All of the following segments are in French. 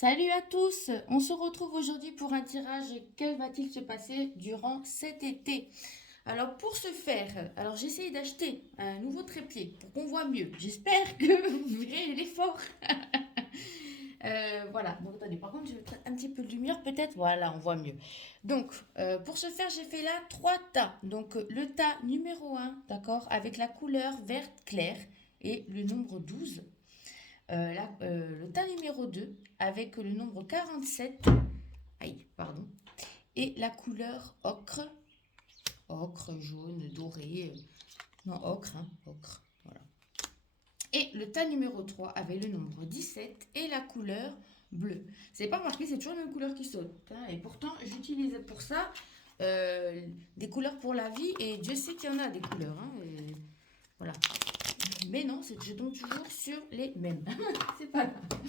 Salut à tous, on se retrouve aujourd'hui pour un tirage. Que va-t-il se passer durant cet été? Alors pour ce faire, j'essaye d'acheter un nouveau trépied pour qu'on voit mieux. J'espère que vous verrez l'effort. Voilà, donc attendez, par contre je vais mettre un petit peu de lumière peut-être. Voilà, on voit mieux. Donc pour ce faire, j'ai fait là trois tas. Donc le tas numéro un, d'accord, avec la couleur verte claire et le nombre 12. Le tas numéro 2 avec le nombre 47, aïe, pardon, et la couleur ocre, ocre, jaune, doré, non, ocre, hein, ocre, voilà. Et le tas numéro 3 avec le nombre 17 et la couleur bleue. C'est pas marqué, c'est toujours la même couleur qui saute, hein, et pourtant, j'utilise pour ça des couleurs pour la vie, et Dieu sait qu'il y en a des couleurs, hein, et voilà. Mais non, je tombe toujours sur les mêmes. C'est pas grave.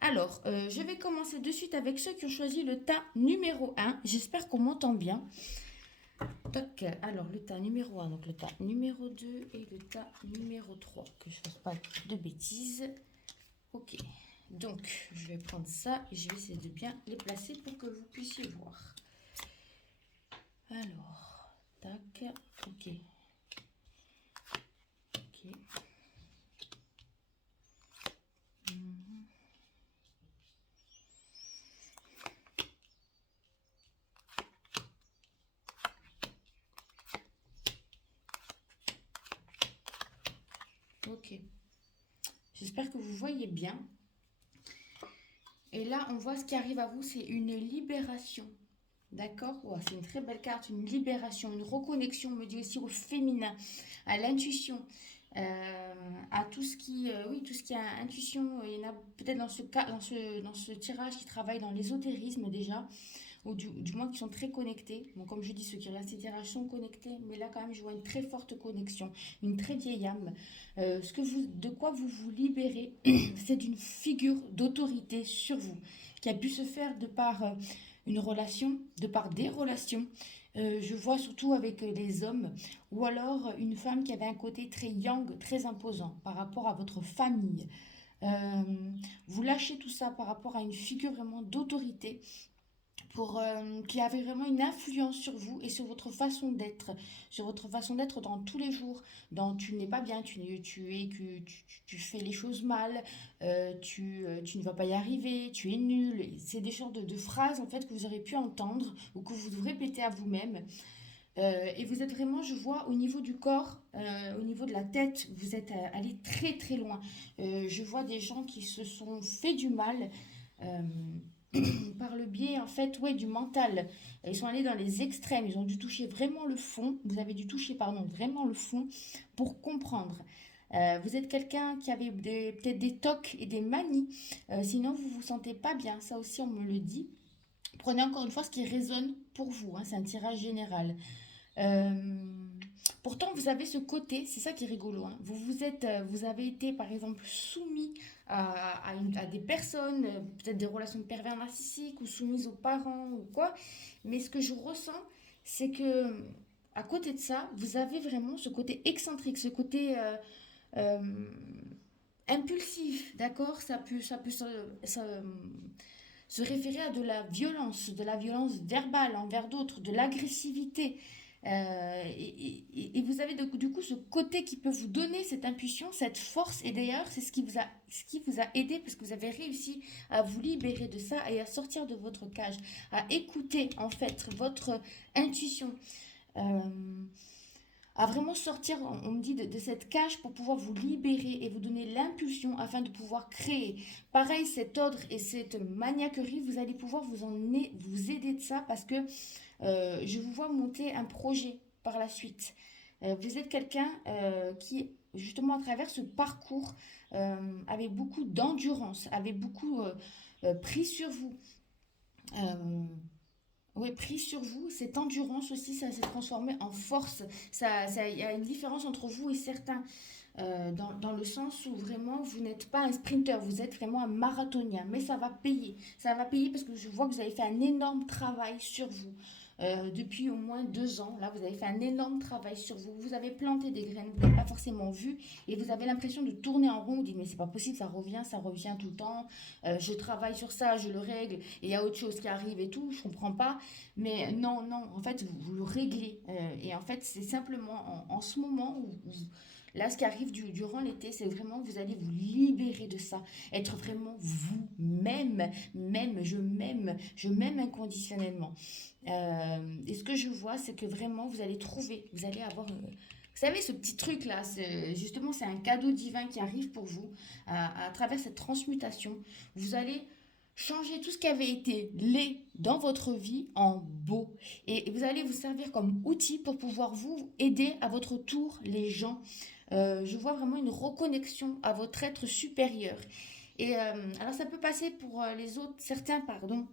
Alors, je vais commencer de suite avec ceux qui ont choisi le tas numéro un. J'espère qu'on m'entend bien. Toc. Alors, le tas numéro un, donc le tas numéro 2 et le tas numéro 3. Que je ne fasse pas de bêtises. Ok. Donc, je vais prendre ça et je vais essayer de bien les placer pour que vous puissiez voir. Alors, tac. Ok. Ok. Ok. J'espère que vous voyez bien. Et là, on voit ce qui arrive à vous, c'est une libération. D'accord. Ouais, c'est une très belle carte, une libération, une reconnexion, on me dit aussi au féminin, à l'intuition, à tout ce qui, oui, tout ce qui a intuition. Il y en a peut-être dans ce cas, dans ce tirage qui travaillent dans l'ésotérisme déjà, ou du moins qui sont très connectés. Bon, comme je dis, ceux qui restent ces tirages sont connectés, mais là quand même, je vois une très forte connexion, une très vieille âme. De quoi vous vous libérez, c'est d'une figure d'autorité sur vous, qui a pu se faire de par une relation, de par des relations. Je vois surtout avec les hommes, ou alors une femme qui avait un côté très yang, très imposant par rapport à votre famille. Euh, Vous lâchez tout ça par rapport à une figure vraiment d'autorité qui avait vraiment une influence sur vous et sur votre façon d'être dans tous les jours, dans tu n'es pas bien, tu fais les choses mal, tu ne vas pas y arriver, tu es nul. C'est des genres de phrases en fait que vous aurez pu entendre ou que vous répétez à vous-même. Et vous êtes vraiment, je vois, au niveau du corps, au niveau de la tête, vous êtes allé très très loin. Je vois des gens qui se sont fait du mal. euh, Par le biais en fait ouais, du mental. Ils sont allés dans les extrêmes, ils ont dû toucher vraiment le fond, vous avez dû toucher pardon, vraiment le fond pour comprendre. Vous êtes quelqu'un qui avait peut-être des tocs et des manies, sinon vous vous sentez pas bien, ça aussi on me le dit. Prenez encore une fois ce qui résonne pour vous, hein, c'est un tirage général. Euh, Pourtant, vous avez ce côté, c'est ça qui est rigolo, hein. Vous avez été par exemple soumis à des personnes, peut-être des relations de pervers narcissiques ou soumises aux parents ou quoi. Mais ce que je ressens, c'est que à côté de ça, vous avez vraiment ce côté excentrique, ce côté euh, impulsif, d'accord? Ça peut se référer à de la violence verbale envers d'autres, de l'agressivité. Et vous avez du coup ce côté qui peut vous donner cette impulsion, cette force. Et d'ailleurs, c'est ce qui vous a aidé parce que vous avez réussi à vous libérer de ça et à sortir de votre cage, à écouter en fait votre intuition. Euh, à vraiment sortir, on me dit, de cette cage pour pouvoir vous libérer et vous donner l'impulsion afin de pouvoir créer. Pareil, cet ordre et cette maniaquerie, vous allez pouvoir vous aider de ça parce que je vous vois monter un projet par la suite. Vous êtes quelqu'un qui, justement, à travers ce parcours, avait beaucoup d'endurance, avait beaucoup pris sur vous. Euh, oui, pris sur vous, cette endurance aussi, ça s'est transformé en force. Il y a une différence entre vous et certains, dans le sens où vraiment vous n'êtes pas un sprinter, vous êtes vraiment un marathonien. Mais ça va payer. Ça va payer parce que je vois que vous avez fait un énorme travail sur vous. depuis au moins 2 ans. Là, vous avez fait un énorme travail sur vous. Vous avez planté des graines, vous n'avez pas forcément vu et vous avez l'impression de tourner en rond. Vous dites, mais c'est pas possible, ça revient tout le temps. Je travaille sur ça, je le règle et il y a autre chose qui arrive et tout. Je comprends pas. Mais non, non, en fait, vous le réglez. Et en fait, c'est simplement en ce moment là, ce qui arrive durant l'été, c'est vraiment que vous allez vous libérer de ça, être vraiment vous-même, je m'aime inconditionnellement. Et ce que je vois, c'est que vraiment, vous allez trouver, vous allez avoir, vous savez, ce petit truc-là, justement, c'est un cadeau divin qui arrive pour vous à travers cette transmutation. Vous allez changer tout ce qui avait été laid dans votre vie en beau. Et vous allez vous servir comme outil pour pouvoir vous aider à votre tour les gens. Je vois vraiment une reconnexion à votre être supérieur. Et alors ça peut passer pour les autres, certains, pardon,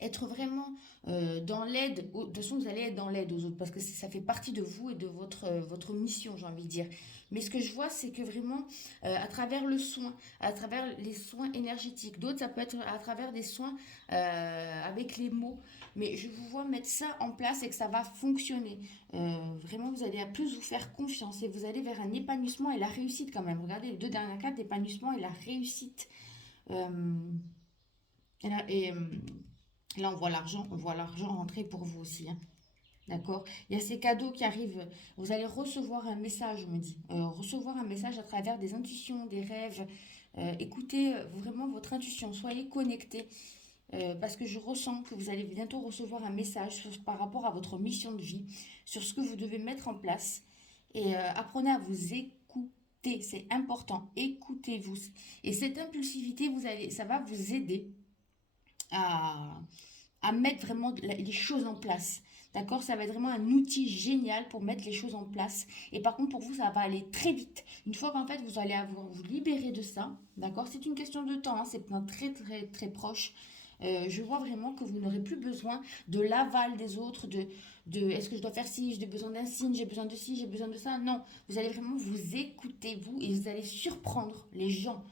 être vraiment dans l'aide. De toute façon, vous allez être dans l'aide aux autres parce que ça fait partie de vous et de votre mission, j'ai envie de dire. Mais ce que je vois, c'est que vraiment, à travers le soin, à travers les soins énergétiques, d'autres, ça peut être à travers des soins avec les mots. Mais je vous vois mettre ça en place et que ça va fonctionner. Vraiment, vous allez à plus vous faire confiance et vous allez vers un épanouissement et la réussite quand même. Regardez les deux dernières cartes, l'épanouissement et la réussite. Euh, et là, on voit l'argent rentrer pour vous aussi, hein. D'accord? Il y a ces cadeaux qui arrivent. Vous allez recevoir un message, on me dit. Recevoir un message à travers des intuitions, des rêves. Écoutez vraiment votre intuition. Soyez connectés. Parce que je ressens que vous allez bientôt recevoir un message par rapport à votre mission de vie, sur ce que vous devez mettre en place. Et apprenez à vous écouter. C'est important. Écoutez-vous. Et cette impulsivité, ça va vous aider à, à mettre vraiment les choses en place. D'accord? Ça va être vraiment un outil génial pour mettre les choses en place. Et par contre, pour vous, ça va aller très vite. Une fois qu'en fait, vous allez vous libérer de ça. D'accord? C'est une question de temps, hein, c'est très, très, très proche. Je vois vraiment que vous n'aurez plus besoin de l'aval des autres, de est-ce que je dois faire ci, j'ai besoin d'un signe, j'ai besoin de ci, j'ai besoin de ça. Non, vous allez vraiment vous écouter, vous, et vous allez surprendre les gens,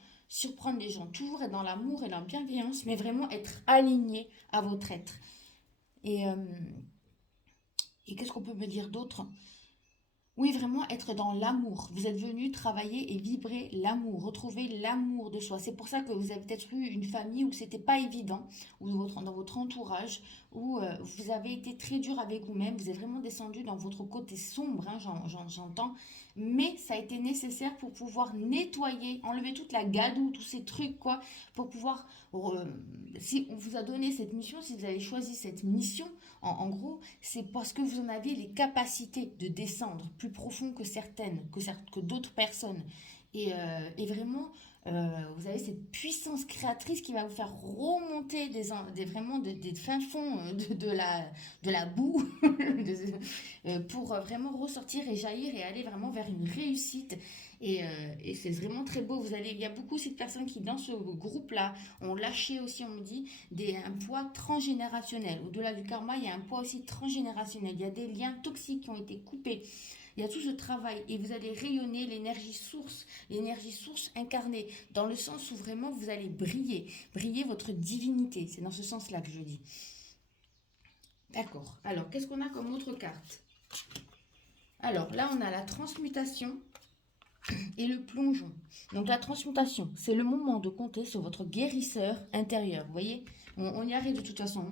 toujours être dans l'amour et la bienveillance, mais vraiment être aligné à votre être. Et, euh, et qu'est-ce qu'on peut me dire d'autre? Oui, vraiment être dans l'amour. Vous êtes venu travailler et vibrer l'amour, retrouver l'amour de soi. C'est pour ça que vous avez peut-être eu une famille où c'était pas évident, ou dans votre entourage, où vous avez été très dur avec vous-même. Vous êtes vraiment descendu dans votre côté sombre, hein, j'entends. Mais ça a été nécessaire pour pouvoir nettoyer, enlever toute la gadoue, tous ces trucs, quoi, pour pouvoir. Si on vous a donné cette mission, si vous avez choisi cette mission, en gros, c'est parce que vous en avez les capacités de descendre plus profond que certaines, que d'autres personnes. Et vraiment, vous avez cette puissance créatrice qui va vous faire remonter vraiment des fins fonds de la boue pour vraiment ressortir et jaillir et aller vraiment vers une réussite. Et c'est vraiment très beau. Il y a beaucoup aussi de personnes qui, dans ce groupe-là, ont lâché aussi, on me dit, un poids transgénérationnel. Au-delà du karma, il y a un poids aussi transgénérationnel. Il y a des liens toxiques qui ont été coupés. Il y a tout ce travail et vous allez rayonner l'énergie source incarnée, dans le sens où vraiment vous allez briller votre divinité. C'est dans ce sens-là que je dis. D'accord. Alors, qu'est-ce qu'on a comme autre carte? Alors, là, on a la transmutation et le plongeon. Donc, la transmutation, c'est le moment de compter sur votre guérisseur intérieur. Vous voyez, on y arrive de toute façon.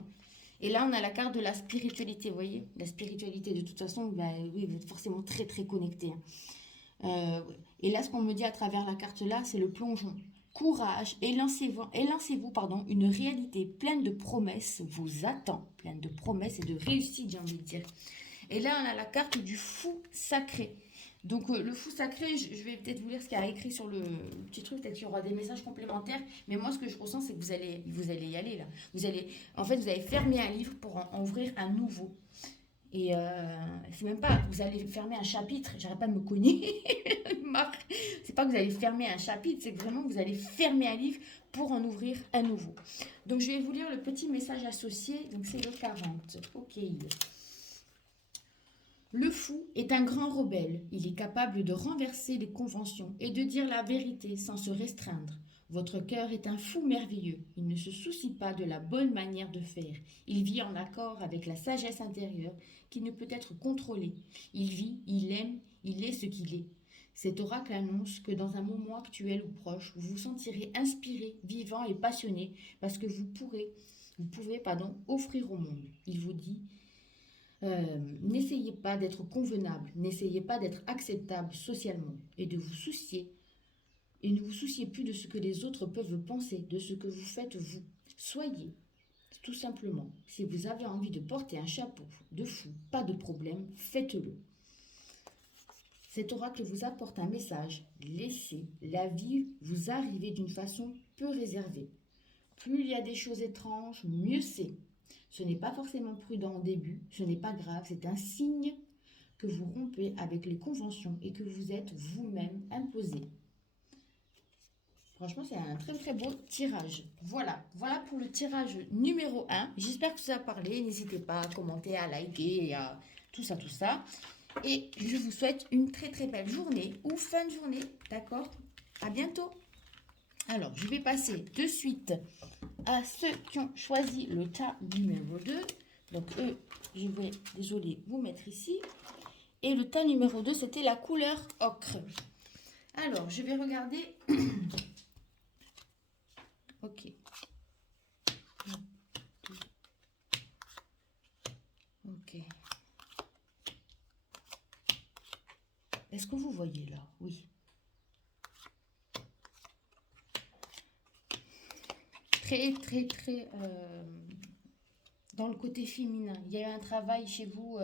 Et là, on a la carte de la spiritualité, vous voyez. La spiritualité, de toute façon, ben, oui, vous êtes forcément très, très connecté, hein. Et là, ce qu'on me dit à travers la carte là, c'est le plongeon. Courage, élancez-vous, pardon, une réalité pleine de promesses vous attend. Pleine de promesses et de réussite, j'ai envie de dire. Et là, on a la carte du fou sacré. Donc, le fou sacré, je vais peut-être vous lire ce qu'il y a écrit sur le petit truc. Peut-être qu'il y aura des messages complémentaires. Mais moi, ce que je ressens, c'est que vous allez y aller là. En fait, vous allez fermer un livre pour en ouvrir un nouveau. Et c'est même pas, vous allez fermer un chapitre, j'arrête pas de me cogner, c'est pas que vous allez fermer un chapitre, c'est que vraiment vous allez fermer un livre pour en ouvrir un nouveau. Donc je vais vous lire le petit message associé, donc c'est le 40. Ok. Le fou est un grand rebelle, il est capable de renverser les conventions et de dire la vérité sans se restreindre. Votre cœur est un fou merveilleux. Il ne se soucie pas de la bonne manière de faire. Il vit en accord avec la sagesse intérieure qui ne peut être contrôlée. Il vit, il aime, il est ce qu'il est. Cet oracle annonce que dans un moment actuel ou proche, vous vous sentirez inspiré, vivant et passionné parce que vous pouvez, offrir au monde. Il vous dit, n'essayez pas d'être convenable, n'essayez pas d'être acceptable socialement et ne vous souciez plus de ce que les autres peuvent penser, de ce que vous faites vous. Soyez, tout simplement. Si vous avez envie de porter un chapeau de fou, pas de problème, faites-le. Cet oracle vous apporte un message. Laissez la vie vous arriver d'une façon peu réservée. Plus il y a des choses étranges, mieux c'est. Ce n'est pas forcément prudent au début, ce n'est pas grave, c'est un signe que vous rompez avec les conventions et que vous êtes vous-même imposé. Franchement, c'est un très très beau tirage. Voilà pour le tirage numéro 1. J'espère que ça a parlé. N'hésitez pas à commenter, à liker, à tout ça, tout ça. Et je vous souhaite une très très belle journée ou fin de journée, d'accord? À bientôt. Alors, je vais passer de suite à ceux qui ont choisi le tas numéro 2. Donc, eux, je vais, désolé, vous mettre ici. Et le tas numéro 2, c'était la couleur ocre. Alors, je vais regarder. Ok. Ok. Est-ce que vous voyez là? Oui. Très, très, très dans le côté féminin. Il y a eu un travail chez vous.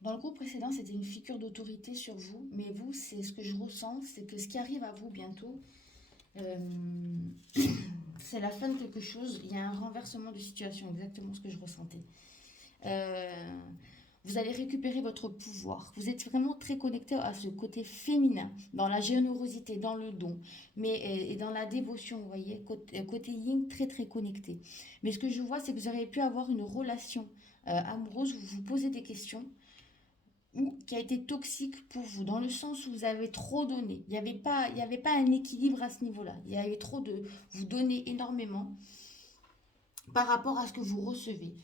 Dans le groupe précédent, c'était une figure d'autorité sur vous. Mais vous, c'est ce que je ressens. C'est que ce qui arrive à vous bientôt, c'est la fin de quelque chose. Il y a un renversement de situation. Exactement ce que je ressentais. Vous allez récupérer votre pouvoir. Vous êtes vraiment très connecté à ce côté féminin, dans la générosité, dans le don, et dans la dévotion, vous voyez, côté yin, très très connecté. Mais ce que je vois, c'est que vous auriez pu avoir une relation amoureuse où vous vous posez des questions, ou qui a été toxique pour vous, dans le sens où vous avez trop donné. Il n'y avait pas un équilibre à ce niveau-là. Il y avait trop de... Vous donnez énormément par rapport à ce que vous recevez.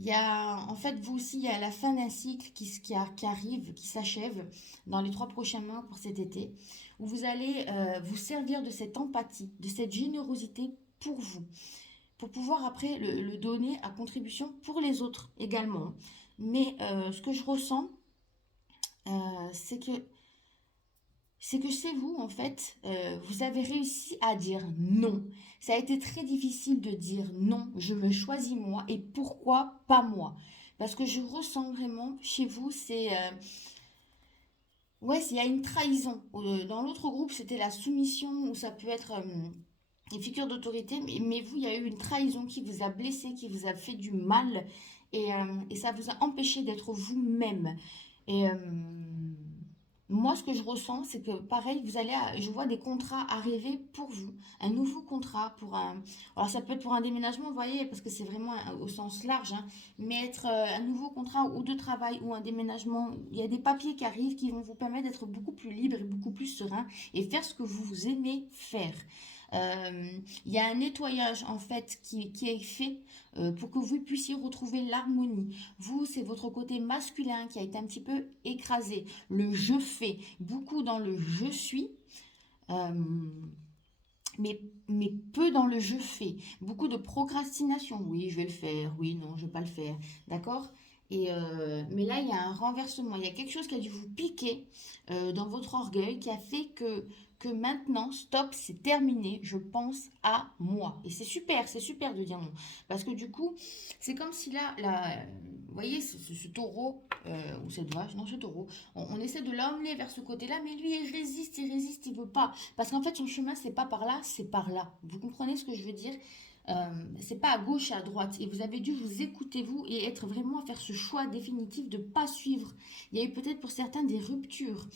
Il y a, en fait, vous aussi, il y a la fin d'un cycle qui arrive, qui s'achève dans les 3 prochains mois pour cet été, où vous allez vous servir de cette empathie, de cette générosité pour vous, pour pouvoir après le donner à contribution pour les autres également. Mais ce que je ressens, euh, c'est que c'est vous, en fait, vous avez réussi à dire non. Ça a été très difficile de dire non, je me choisis moi et pourquoi pas moi. Parce que je ressens vraiment chez vous, ouais, il y a une trahison. Dans l'autre groupe, c'était la soumission ou ça peut être une figure d'autorité, mais vous, il y a eu une trahison qui vous a blessé, qui vous a fait du mal et ça vous a empêché d'être vous-même. Et moi, ce que je ressens, c'est que pareil, je vois des contrats arriver pour vous, un nouveau contrat pour un, alors ça peut être pour un déménagement, vous voyez, parce que c'est vraiment au sens large, hein, mais être un nouveau contrat ou de travail ou un déménagement, il y a des papiers qui arrivent qui vont vous permettre d'être beaucoup plus libre et beaucoup plus serein et faire ce que vous aimez faire. Il y a un nettoyage en fait qui est fait pour que vous puissiez retrouver l'harmonie. Vous, c'est votre côté masculin qui a été un petit peu écrasé. Le je fais, beaucoup dans le je suis, euh, mais peu dans le je fais. Beaucoup de procrastination. Oui, je vais le faire. Oui, non, je ne vais pas le faire. D'accord? Mais là, il y a un renversement. Il y a quelque chose qui a dû vous piquer dans votre orgueil qui a fait que maintenant, stop, c'est terminé. Je pense à moi. Et c'est super de dire non. Parce que du coup, c'est comme si vous voyez, ce taureau, ou cette vache, non, ce taureau, on essaie de l'emmener vers ce côté-là, mais lui, il résiste, il veut pas. Parce qu'en fait, son chemin, c'est pas par là, c'est par là. Vous comprenez ce que je veux dire? C'est pas à gauche et à droite. Et vous avez dû vous écouter, vous, et être vraiment à faire ce choix définitif de pas suivre. Il y a eu peut-être pour certains des ruptures.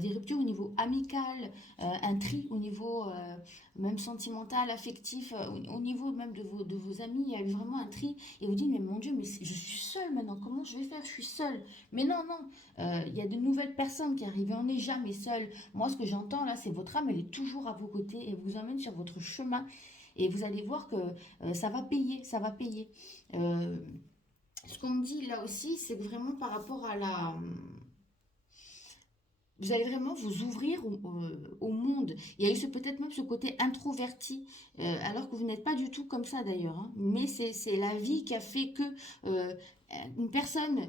des ruptures au niveau amical, un tri au niveau même sentimental, affectif, au niveau même de vos amis, il y a eu vraiment un tri. Et vous dites, mais mon Dieu, mais je suis seule maintenant, comment je vais faire? Je suis seule. Mais non, non, il y a de nouvelles personnes qui arrivent, on n'est jamais seul. Moi, ce que j'entends là, c'est votre âme, elle est toujours à vos côtés et vous emmène sur votre chemin. Et vous allez voir que ça va payer, ça va payer. Euh, Ce qu'on me dit là aussi, c'est que vraiment par rapport à la, vous allez vraiment vous ouvrir au monde. Il y a eu peut-être même ce côté introverti, alors que vous n'êtes pas du tout comme ça d'ailleurs, hein. Mais c'est la vie qui a fait que euh, une personne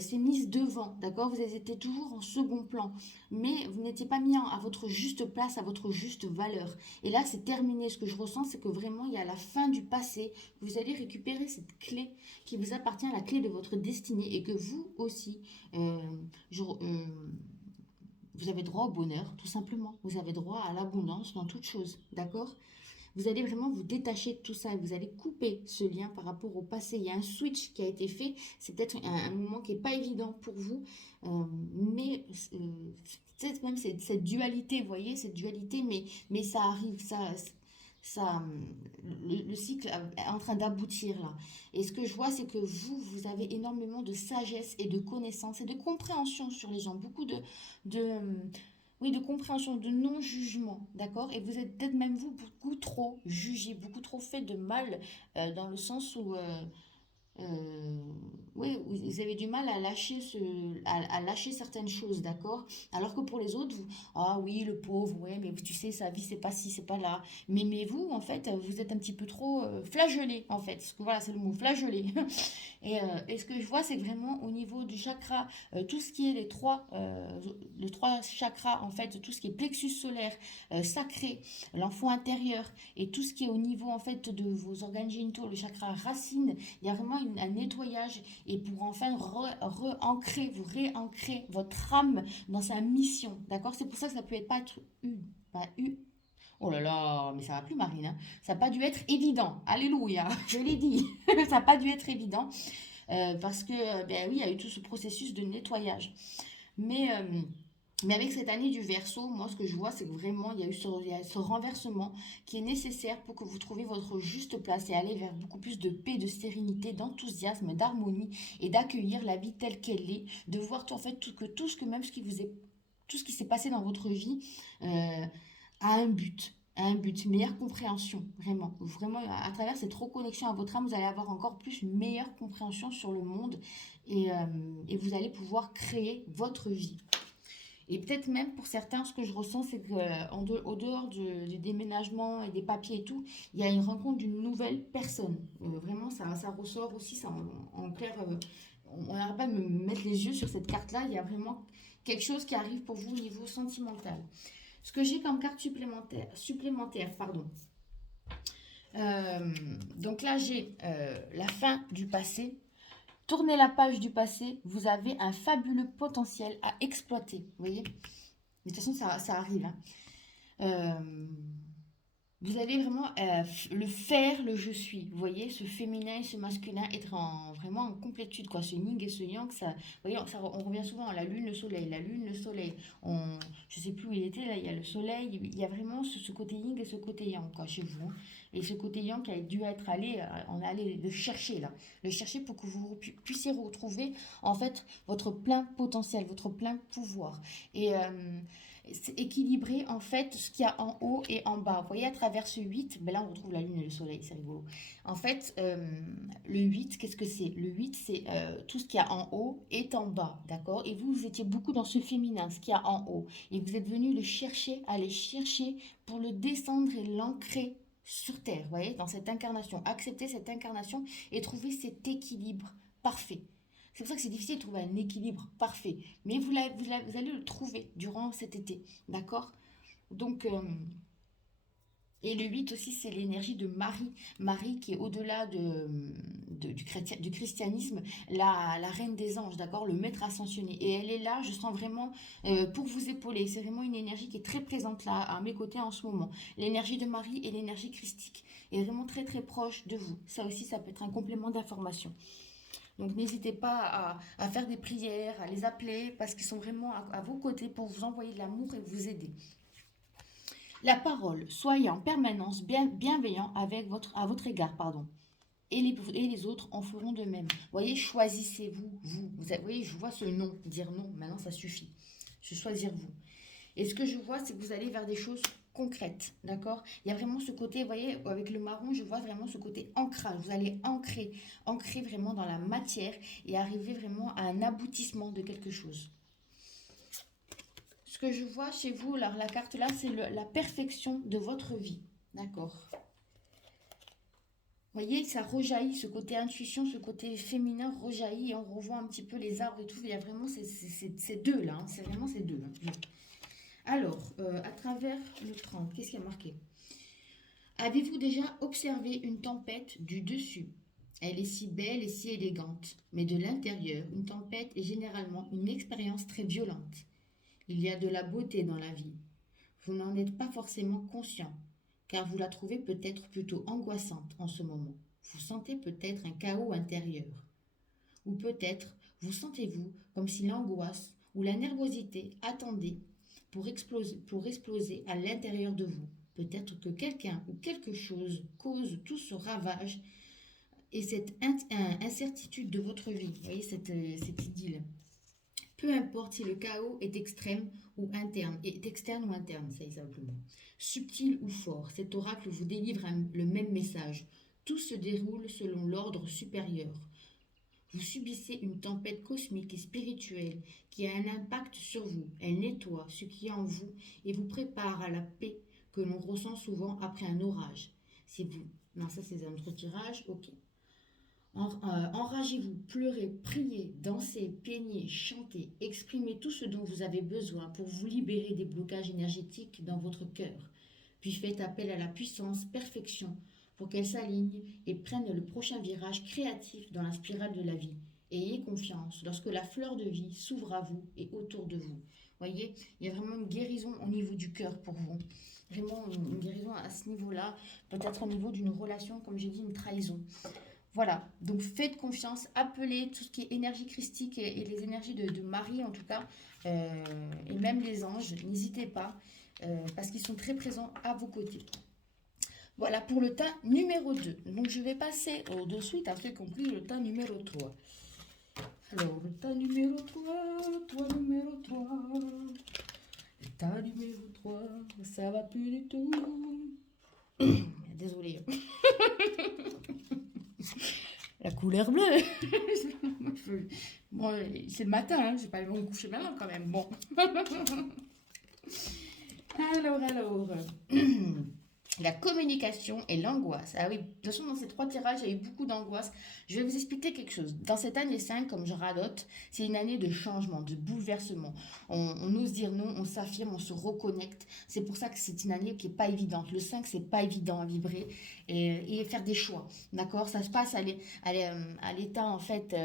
s'est mise devant, d'accord? Vous étiez toujours en second plan, mais vous n'étiez pas mis à votre juste place, à votre juste valeur. Et là, c'est terminé. Ce que je ressens, c'est que vraiment, il y a la fin du passé. Vous allez récupérer cette clé qui vous appartient, la clé de votre destinée, et que vous aussi, euh, vous avez droit au bonheur, tout simplement. Vous avez droit à l'abondance dans toute chose, d'accord? Vous allez vraiment vous détacher de tout ça et vous allez couper ce lien par rapport au passé. Il y a un switch qui a été fait. C'est peut-être un moment qui n'est pas évident pour vous, mais peut-être même cette dualité, vous voyez, cette dualité, mais ça arrive, ça, le cycle est en train d'aboutir là. Et ce que je vois, c'est que vous avez énormément de sagesse et de connaissance et de compréhension sur les gens. Beaucoup de, oui, de compréhension, de non-jugement, d'accord? Et vous êtes peut-être même vous beaucoup trop jugé, beaucoup trop fait de mal, dans le sens où euh, oui, vous avez du mal à lâcher, à lâcher certaines choses, d'accord? Alors que pour les autres, ah oui, le pauvre, ouais, mais tu sais, sa vie, c'est pas ci, c'est pas là. Mais vous, en fait, vous êtes un petit peu trop flageolé, en fait. Parce que voilà, c'est le mot flageolé. Et ce que je vois, c'est que vraiment au niveau du chakra, tout ce qui est les trois chakras, en fait, tout ce qui est plexus solaire, sacré, l'enfant intérieur, et tout ce qui est au niveau, en fait, de vos organes génitaux, le chakra racine, il y a vraiment un nettoyage et pour enfin re-ancrer, vous réancrer votre âme dans sa mission. D'accord? C'est pour ça que ça peut être pas être eu, pas eu. Oh là là, mais ça va plus Marine, hein. Ça n'a pas dû être évident. Alléluia, je l'ai dit. Ça n'a pas dû être évident parce que, ben oui, il y a eu tout ce processus de nettoyage. Mais mais avec cette année du Verseau, moi, ce que je vois, c'est que vraiment, il y a ce renversement qui est nécessaire pour que vous trouviez votre juste place et aller vers beaucoup plus de paix, de sérénité, d'enthousiasme, d'harmonie et d'accueillir la vie telle qu'elle est, de voir tout, en fait tout ce que même ce qui vous est, tout ce qui s'est passé dans votre vie a un but. A un but, une meilleure compréhension, vraiment. Vraiment, à travers cette reconnexion à votre âme, vous allez avoir encore plus une meilleure compréhension sur le monde et vous allez pouvoir créer votre vie. Et peut-être même pour certains, ce que je ressens, c'est qu'au dehors du déménagement et des papiers et tout, il y a une rencontre d'une nouvelle personne. Vraiment, ça ressort aussi, ça en clair. On n'arrête pas de me mettre les yeux sur cette carte-là. Il y a vraiment quelque chose qui arrive pour vous au niveau sentimental. Ce que j'ai comme carte supplémentaire, pardon. Euh, donc là, j'ai la fin du passé. Tournez la page du passé, vous avez un fabuleux potentiel à exploiter. Vous voyez? Mais de toute façon, ça arrive, hein. Euh, Vous allez vraiment le faire, le je suis. Vous voyez, ce féminin et ce masculin être vraiment en complétude, quoi. Ce yin et ce yang, ça, vous voyez, on revient souvent à la lune, le soleil, la lune, le soleil. Je sais plus où il était, là, il y a le soleil, il y a vraiment ce côté yin et ce côté yang, quoi, chez vous, hein. Et ce côté yang qui a dû être allé, on est allé le chercher, là. Le chercher pour que vous puissiez retrouver, en fait, votre plein potentiel, votre plein pouvoir. Et c'est équilibrer en fait ce qu'il y a en haut et en bas. Vous voyez, à travers ce 8, ben là on retrouve la lune et le soleil, c'est rigolo. En fait, le 8, qu'est-ce que c'est? Le 8, c'est tout ce qu'il y a en haut est en bas, d'accord? Et vous, vous étiez beaucoup dans ce féminin, ce qu'il y a en haut. Et vous êtes venu le chercher, aller chercher pour le descendre et l'ancrer sur Terre, vous voyez, dans cette incarnation. Accepter cette incarnation et trouver cet équilibre parfait. C'est pour ça que c'est difficile de trouver un équilibre parfait. Mais vous allez le trouver durant cet été. D'accord? Donc, et le 8 aussi, c'est l'énergie de Marie. Marie qui est au-delà du christianisme, la reine des anges, d'accord? Le maître ascensionné. Et elle est là, je sens vraiment, pour vous épauler. C'est vraiment une énergie qui est très présente là, à mes côtés en ce moment. L'énergie de Marie et l'énergie christique est vraiment très très proche de vous. Ça aussi, ça peut être un complément d'information. Donc n'hésitez pas à faire des prières, à les appeler, parce qu'ils sont vraiment à vos côtés pour vous envoyer de l'amour et vous aider. La parole, soyez en permanence bienveillant à votre égard, pardon. Et les autres en feront de même. Vous voyez, choisissez-vous, vous voyez, je vois ce non, dire non, maintenant ça suffit. Je choisir vous. Et ce que je vois, c'est que vous allez vers des choses concrètes, d'accord? Il y a vraiment ce côté, vous voyez, avec le marron, je vois vraiment ce côté ancrage. Vous allez ancrer vraiment dans la matière et arriver vraiment à un aboutissement de quelque chose. Ce que je vois chez vous, alors la carte là, c'est la perfection de votre vie, d'accord? Vous voyez, ça rejaillit, ce côté intuition, ce côté féminin rejaillit et on revoit un petit peu les arbres et tout. Il y a vraiment ces deux là, hein, c'est vraiment ces deux. Hein. Alors, à travers le 30, qu'est-ce qui a marqué? Avez-vous déjà observé une tempête du dessus? Elle est si belle et si élégante, mais de l'intérieur, une tempête est généralement une expérience très violente. Il y a de la beauté dans la vie. Vous n'en êtes pas forcément conscient, car vous la trouvez peut-être plutôt angoissante en ce moment. Vous sentez peut-être un chaos intérieur. Ou peut-être vous sentez-vous comme si l'angoisse ou la nervosité attendait pour exploser à l'intérieur de vous. Peut-être que quelqu'un ou quelque chose cause tout ce ravage et cette incertitude de votre vie. Vous voyez cette idylle. Peu importe si le chaos est extrême ou interne, est externe ou interne, ça simplement. Subtil ou fort, cet oracle vous délivre le même message. Tout se déroule selon l'ordre supérieur. Vous subissez une tempête cosmique et spirituelle qui a un impact sur vous. Elle nettoie ce qui est en vous et vous prépare à la paix que l'on ressent souvent après un orage. Si vous... Non, ça c'est un autre tirage, ok. Enragez-vous, pleurez, priez, dansez, peignez, chantez, exprimez tout ce dont vous avez besoin pour vous libérer des blocages énergétiques dans votre cœur. Puis faites appel à la puissance, perfection, pour qu'elle s'aligne et prenne le prochain virage créatif dans la spirale de la vie. Ayez confiance lorsque la fleur de vie s'ouvre à vous et autour de vous. Voyez, il y a vraiment une guérison au niveau du cœur pour vous. Vraiment une guérison à ce niveau-là, peut-être au niveau d'une relation, comme j'ai dit, une trahison. Voilà, donc faites confiance, appelez tout ce qui est énergie christique et les énergies de Marie en tout cas, et même les anges, n'hésitez pas, parce qu'ils sont très présents à vos côtés. Voilà pour le tas numéro 2. Donc je vais passer de suite à ceux qui ont pris le tas numéro 3. Alors, le tas numéro 3, toi numéro 3, le tas numéro 3, ça va plus du tout. Désolée. La couleur bleue. Bon, c'est le matin, hein, j'ai pas le bon me coucher maintenant quand même. Bon. Alors. La communication et l'angoisse. Ah oui, de toute façon, dans ces 3 tirages, il y a eu beaucoup d'angoisse. Je vais vous expliquer quelque chose. Dans cette année 5, comme je radote, c'est une année de changement, de bouleversement. On ose dire non, on s'affirme, on se reconnecte. C'est pour ça que c'est une année qui n'est pas évidente. Le 5, c'est pas évident à vibrer et faire des choix. D'accord? Ça se passe à l'état, en fait,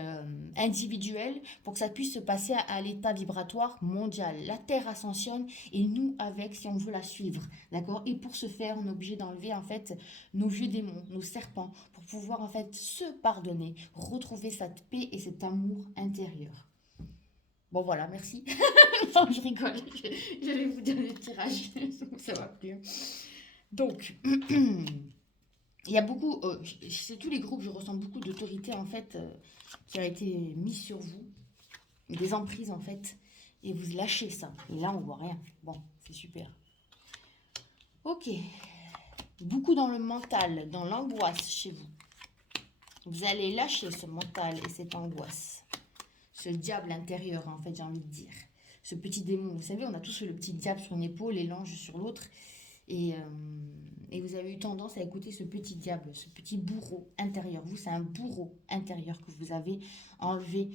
individuel pour que ça puisse se passer à l'état vibratoire mondial. La Terre ascensionne et nous avec, si on veut la suivre. D'accord? Et pour ce faire, on est obligé d'enlever en fait nos vieux démons, nos serpents, pour pouvoir en fait se pardonner, retrouver cette paix et cet amour intérieur. Bon voilà, merci. Non, je rigole, je vais vous donner le tirage, ça va plus. Donc, il y a beaucoup, chez tous les groupes, je ressens beaucoup d'autorité en fait qui a été mise sur vous, des emprises en fait, et vous lâchez ça. Et là, on voit rien. Bon, c'est super. Ok. Beaucoup dans le mental, dans l'angoisse chez vous. Vous allez lâcher ce mental et cette angoisse. Ce diable intérieur, en fait, j'ai envie de dire. Ce petit démon. Vous savez, on a tous le petit diable sur une épaule et l'ange sur l'autre. Et vous avez eu tendance à écouter ce petit diable, ce petit bourreau intérieur. Vous, c'est un bourreau intérieur que vous avez enlevé,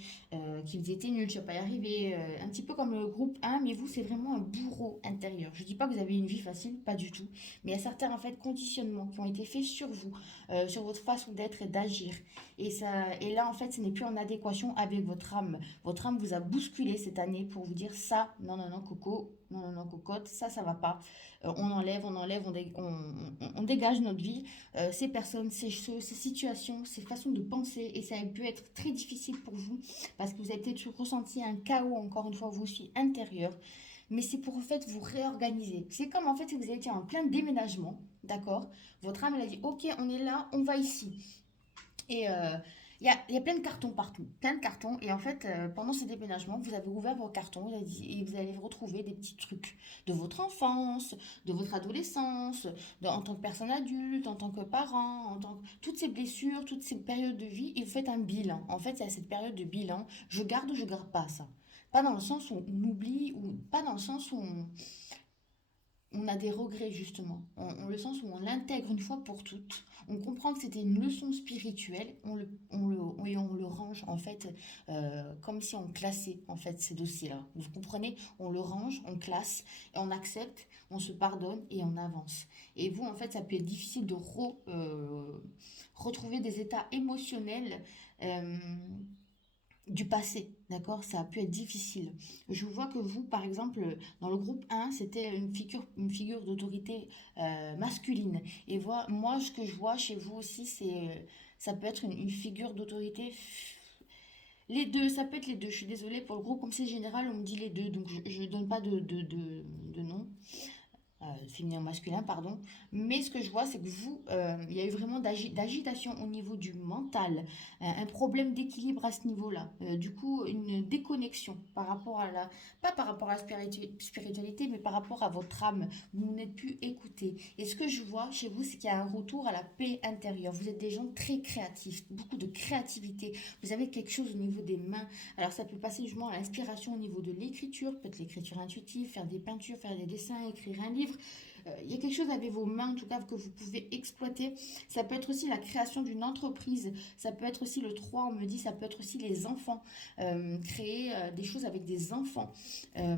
qui vous était nul, je ne vais pas y arriver, un petit peu comme le groupe 1, mais vous, c'est vraiment un bourreau intérieur. Je ne dis pas que vous avez une vie facile, pas du tout, mais il y a certains, en fait, conditionnements qui ont été faits sur vous, sur votre façon d'être et d'agir. Et là, en fait, ce n'est plus en adéquation avec votre âme. Votre âme vous a bousculé cette année pour vous dire ça, non, Coco, non, cocotte, ça va pas. On enlève, on dégage notre vie, ces personnes, ces choses, ces situations, ces façons de penser, et ça a pu être très difficile pour vous, parce que vous avez peut-être ressenti un chaos, encore une fois, vous aussi, intérieur, mais c'est pour en fait vous réorganiser. C'est comme en fait si vous étiez en plein déménagement, d'accord? Votre âme, elle a dit, ok, on est là, on va ici. Et il y a plein de cartons partout, plein de cartons. Et en fait, pendant ce déménagement, vous avez ouvert vos cartons et vous allez retrouver des petits trucs de votre enfance, de votre adolescence, en tant que personne adulte, en tant que parent, toutes ces blessures, toutes ces périodes de vie. Et vous faites un bilan. En fait, c'est à cette période de bilan, je garde ou je garde pas ça. Pas dans le sens où on oublie, ou pas dans le sens où on a des regrets justement. Le sens où on l'intègre une fois pour toutes. On comprend que c'était une leçon spirituelle. Et on le range en fait comme si on classait en fait ces dossiers-là. Vous comprenez? On le range, on classe, et on accepte, on se pardonne et on avance. Et vous en fait, ça peut être difficile de retrouver des états émotionnels. euh, du passé, d'accord? Ça a pu être difficile. Je vois que vous, par exemple, dans le groupe 1, c'était une figure d'autorité masculine. Et moi, ce que je vois chez vous aussi, ça peut être une figure d'autorité. Les deux, ça peut être les deux. Je suis désolée pour le groupe, comme c'est général, on me dit les deux, donc je ne donne pas de nom féminin masculin, pardon. Mais ce que je vois, c'est que vous, il y a eu vraiment d'agitation au niveau du mental, un problème d'équilibre à ce niveau-là. Du coup, une déconnexion par rapport pas par rapport à la spiritualité, mais par rapport à votre âme. Vous n'êtes plus écouté. Et ce que je vois chez vous, c'est qu'il y a un retour à la paix intérieure. Vous êtes des gens très créatifs, beaucoup de créativité. Vous avez quelque chose au niveau des mains. Alors, ça peut passer justement à l'inspiration au niveau de l'écriture, peut-être l'écriture intuitive, faire des peintures, faire des dessins, écrire un livre. Il y a quelque chose avec vos mains, en tout cas, que vous pouvez exploiter. Ça peut être aussi la création d'une entreprise. Ça peut être aussi le 3 on me dit, ça peut être aussi les enfants. Créer des choses avec des enfants. Euh,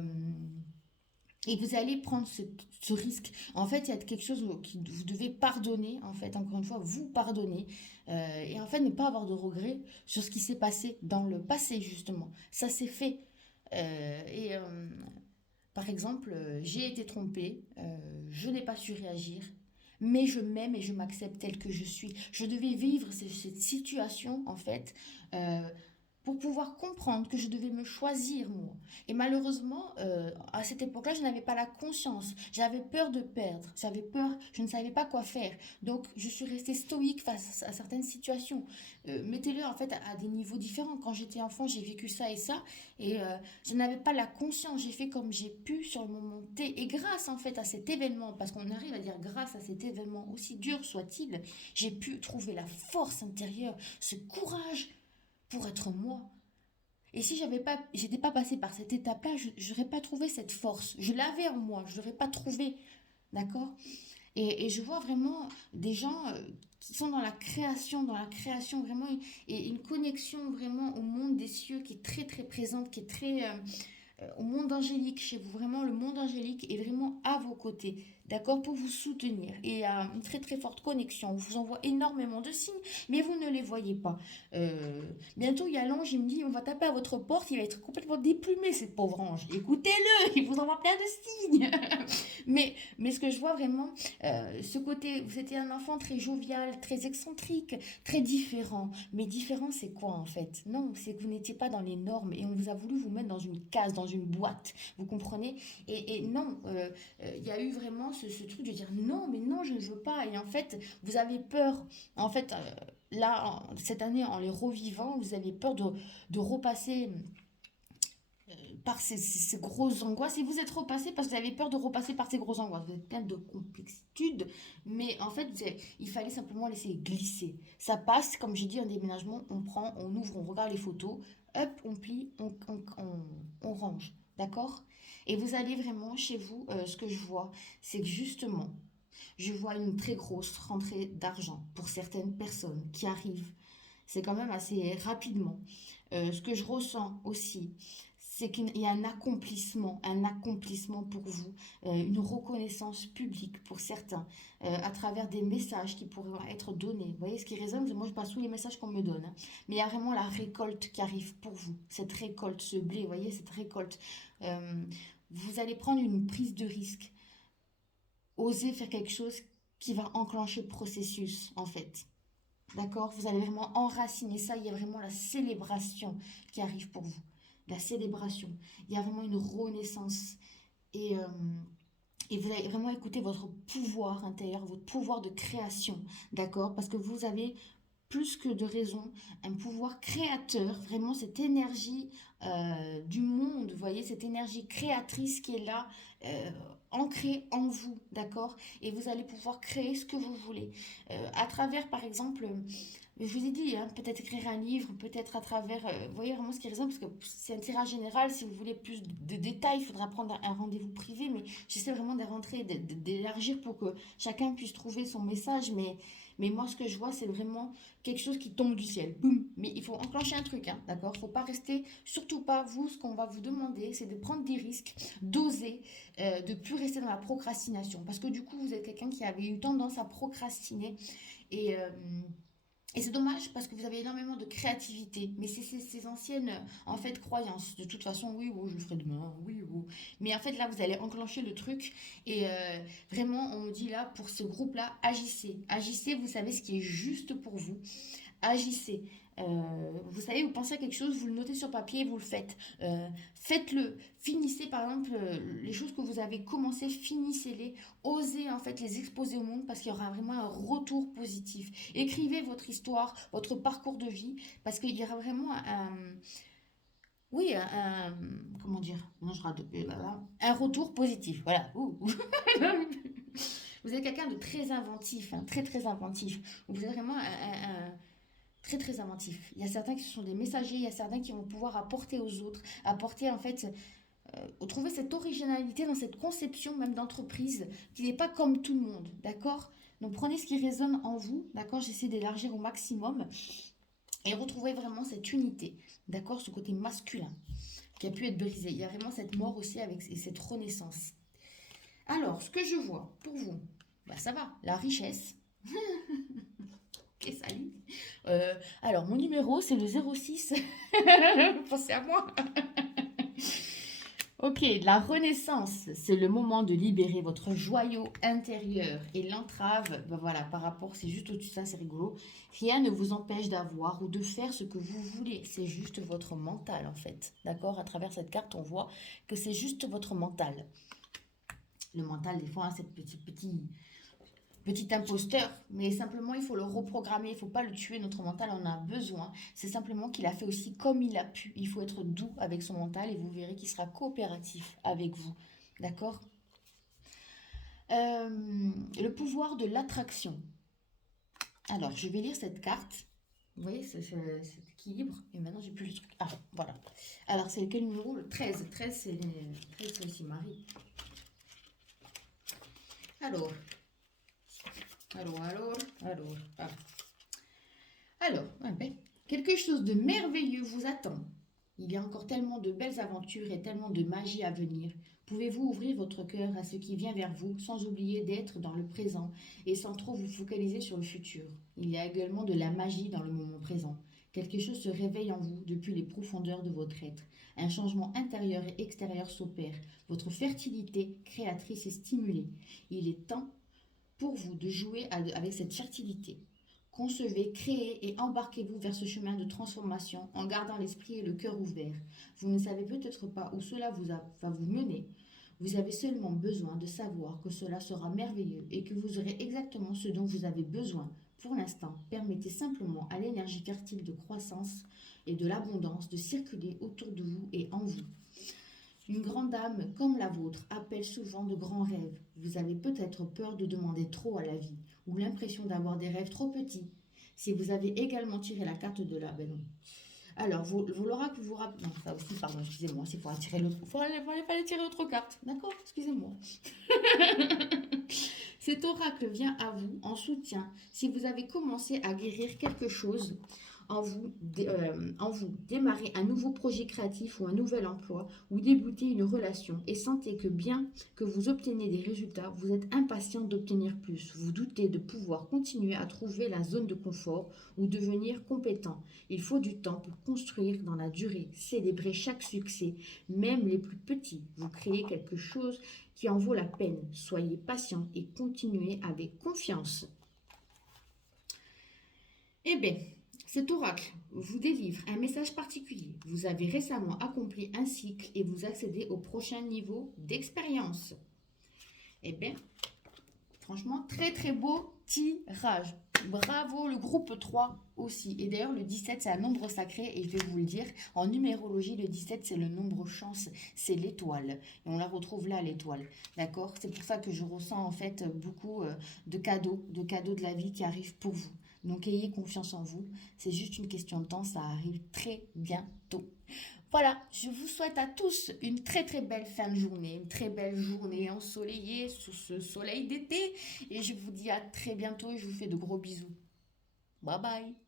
et vous allez prendre ce risque. En fait, il y a quelque chose que vous devez pardonner, en fait, encore une fois, vous pardonner. Et en fait, ne pas avoir de regrets sur ce qui s'est passé dans le passé, justement. Ça s'est fait. Et par exemple, j'ai été trompée, je n'ai pas su réagir, mais je m'aime et je m'accepte telle que je suis. Je devais vivre cette situation, en fait, euh, pour pouvoir comprendre que je devais me choisir, moi. Et malheureusement, à cette époque-là, je n'avais pas la conscience. J'avais peur de perdre, j'avais peur, je ne savais pas quoi faire. Donc, je suis restée stoïque face à certaines situations. Mettez-le, en fait, à des niveaux différents. Quand j'étais enfant, j'ai vécu ça et ça. Et je n'avais pas la conscience, j'ai fait comme j'ai pu sur le moment T. Et grâce en fait à cet événement, parce qu'on arrive à dire grâce à cet événement, aussi dur soit-il, j'ai pu trouver la force intérieure, ce courage pour être moi. Et si j'étais pas passée par cette étape-là, je n'aurais pas trouvé cette force. Je l'avais en moi, je l'aurais pas trouvée, d'accord? Et je vois vraiment des gens qui sont dans la création vraiment, et une connexion vraiment au monde des cieux qui est très très présente, qui est très au monde angélique chez vous. Vraiment, le monde angélique est vraiment à vos côtés, d'accord, pour vous soutenir. Et il y a une très très forte connexion. On vous envoie énormément de signes, mais vous ne les voyez pas. Euh, Bientôt, il y a l'ange, il me dit, on va taper à votre porte, il va être complètement déplumé, cette pauvre ange. Écoutez-le, il vous envoie plein de signes. Mais ce que je vois vraiment, ce côté, vous étiez un enfant très jovial, très excentrique, très différent. Mais différent, c'est quoi en fait? Non, c'est que vous n'étiez pas dans les normes et on vous a voulu vous mettre dans une case, dans une boîte. Vous comprenez? Et non, il y a eu vraiment ce truc de dire non, mais non, je ne veux pas. Et en fait, vous avez peur. En fait, là, cette année, en les revivant, vous avez peur de repasser par ces grosses angoisses, et vous êtes repassé parce que vous avez peur de repasser par ces grosses angoisses. Vous êtes plein de complexitude, mais en fait, il fallait simplement laisser glisser. Ça passe, comme j'ai dit, un déménagement, on prend, on ouvre, on regarde les photos, hop, on plie, on range. D'accord? Et vous allez vraiment chez vous, ce que je vois, c'est que justement, je vois une très grosse rentrée d'argent pour certaines personnes qui arrivent. C'est quand même assez rapidement. Ce que je ressens aussi, c'est qu'il y a un accomplissement pour vous, une reconnaissance publique pour certains, à travers des messages qui pourraient être donnés. Vous voyez ce qui résonne? Moi, je passe tous les messages qu'on me donne, hein. Mais il y a vraiment la récolte qui arrive pour vous. Cette récolte, ce blé, vous voyez, cette récolte. Euh, Vous allez prendre une prise de risque, oser faire quelque chose qui va enclencher le processus, en fait. D'accord? Vous allez vraiment enraciner ça. Il y a vraiment la célébration qui arrive pour vous. La célébration. Il y a vraiment une renaissance. Et, euh, et vous allez vraiment écouter votre pouvoir intérieur, votre pouvoir de création. D'accord? Parce que vous avez plus que de raison, un pouvoir créateur, vraiment cette énergie du monde, vous voyez, cette énergie créatrice qui est là, euh, ancrée en vous, d'accord? Et vous allez pouvoir créer ce que vous voulez. À travers, par exemple, je vous ai dit, hein, peut-être écrire un livre, peut-être à travers, vous voyez vraiment ce qui résonne, parce que c'est un tirage général, si vous voulez plus de détails, il faudra prendre un rendez-vous privé, mais j'essaie vraiment de rentrer, d'élargir pour que chacun puisse trouver son message, mais moi, ce que je vois, c'est vraiment quelque chose qui tombe du ciel. Boum. Mais il faut enclencher un truc, hein, d'accord? Il ne faut pas rester, surtout pas vous, ce qu'on va vous demander, c'est de prendre des risques, d'oser, de plus rester dans la procrastination. Parce que du coup, vous êtes quelqu'un qui avait eu tendance à procrastiner. Et, euh, et c'est dommage parce que vous avez énormément de créativité, mais c'est ces anciennes en fait croyances. De toute façon, oui, oui, je le ferai demain, oui, oui. Mais en fait là, vous allez enclencher le truc et vraiment, on me dit là pour ce groupe-là, agissez, agissez. Vous savez ce qui est juste pour vous. Agissez. Vous savez, vous pensez à quelque chose, vous le notez sur papier, vous le faites. Faites-le. Finissez par exemple les choses que vous avez commencé, finissez-les. Osez en fait les exposer au monde parce qu'il y aura vraiment un retour positif. Écrivez votre histoire, votre parcours de vie parce qu'il y aura vraiment oui, comment dire? Non, je rate. Un retour positif. Voilà. Ouh. Vous êtes quelqu'un de très inventif, hein, très très inventif. Vous êtes vraiment très très inventif. Il y a certains qui sont des messagers, il y a certains qui vont pouvoir apporter aux autres, apporter en fait, trouver cette originalité dans cette conception même d'entreprise qui n'est pas comme tout le monde, d'accord? Donc prenez ce qui résonne en vous, d'accord? J'essaie d'élargir au maximum et retrouver vraiment cette unité, d'accord? Ce côté masculin qui a pu être brisé. Il y a vraiment cette mort aussi avec et cette renaissance. Alors, ce que je vois pour vous, bah ça va, la richesse. Ok, salut. Alors, mon numéro, c'est le 06. Pensez à moi. Ok, la renaissance, c'est le moment de libérer votre joyau intérieur. Et l'entrave, ben voilà, par rapport, c'est juste au-dessus de ça, c'est rigolo. Rien ne vous empêche d'avoir ou de faire ce que vous voulez. C'est juste votre mental, en fait. D'accord? À travers cette carte, on voit que c'est juste votre mental. Le mental, des fois, a cette petit imposteur, mais simplement il faut le reprogrammer, il ne faut pas le tuer, notre mental en a besoin. C'est simplement qu'il a fait aussi comme il a pu. Il faut être doux avec son mental et vous verrez qu'il sera coopératif avec vous. D'accord? Le pouvoir de l'attraction. Alors, je vais lire cette carte. Vous voyez, cet équilibre. Et maintenant, j'ai plus le truc. Ah, voilà. Alors, c'est quel numéro? Le 13. 13, c'est aussi Marie. Alors, alors. Ah. Alors, ah ben, quelque chose de merveilleux vous attend. Il y a encore tellement de belles aventures et tellement de magie à venir. Pouvez-vous ouvrir votre cœur à ce qui vient vers vous sans oublier d'être dans le présent et sans trop vous focaliser sur le futur. Il y a également de la magie dans le moment présent. Quelque chose se réveille en vous depuis les profondeurs de votre être. Un changement intérieur et extérieur s'opère. Votre fertilité créatrice est stimulée. Il est temps pour vous de jouer avec cette fertilité. Concevez, créez et embarquez-vous vers ce chemin de transformation en gardant l'esprit et le cœur ouverts. Vous ne savez peut-être pas où cela va vous mener. Vous avez seulement besoin de savoir que cela sera merveilleux et que vous aurez exactement ce dont vous avez besoin. Pour l'instant, permettez simplement à l'énergie fertile de croissance et de l'abondance de circuler autour de vous et en vous. Une grande âme comme la vôtre appelle souvent de grands rêves. Vous avez peut-être peur de demander trop à la vie ou l'impression d'avoir des rêves trop petits. Si vous avez également tiré la carte de la... Ben non. Alors, l'oracle vous rappelle... Non, ça aussi, pardon, excusez-moi, il faut tirer l'autre... fallait tirer l'autre carte, d'accord? Excusez-moi. Cet oracle vient à vous en soutien si vous avez commencé à guérir quelque chose en vous démarrer un nouveau projet créatif ou un nouvel emploi ou débuter une relation et sentez que bien que vous obtenez des résultats, vous êtes impatient d'obtenir plus. Vous doutez de pouvoir continuer à trouver la zone de confort ou devenir compétent. Il faut du temps pour construire dans la durée, célébrer chaque succès, même les plus petits. Vous créez quelque chose qui en vaut la peine. Soyez patient et continuez avec confiance. Eh bien, cet oracle vous délivre un message particulier. Vous avez récemment accompli un cycle et vous accédez au prochain niveau d'expérience. Eh bien, franchement, très très beau tirage. Bravo, le groupe 3 aussi. Et d'ailleurs, le 17, c'est un nombre sacré. Et je vais vous le dire, en numérologie, le 17, c'est le nombre chance. C'est l'étoile. Et on la retrouve là, l'étoile. D'accord? C'est pour ça que je ressens en fait beaucoup de cadeaux de la vie qui arrivent pour vous. Donc, ayez confiance en vous. C'est juste une question de temps. Ça arrive très bientôt. Voilà, je vous souhaite à tous une très très belle fin de journée, une très belle journée ensoleillée sous ce soleil d'été. Et je vous dis à très bientôt et je vous fais de gros bisous. Bye bye.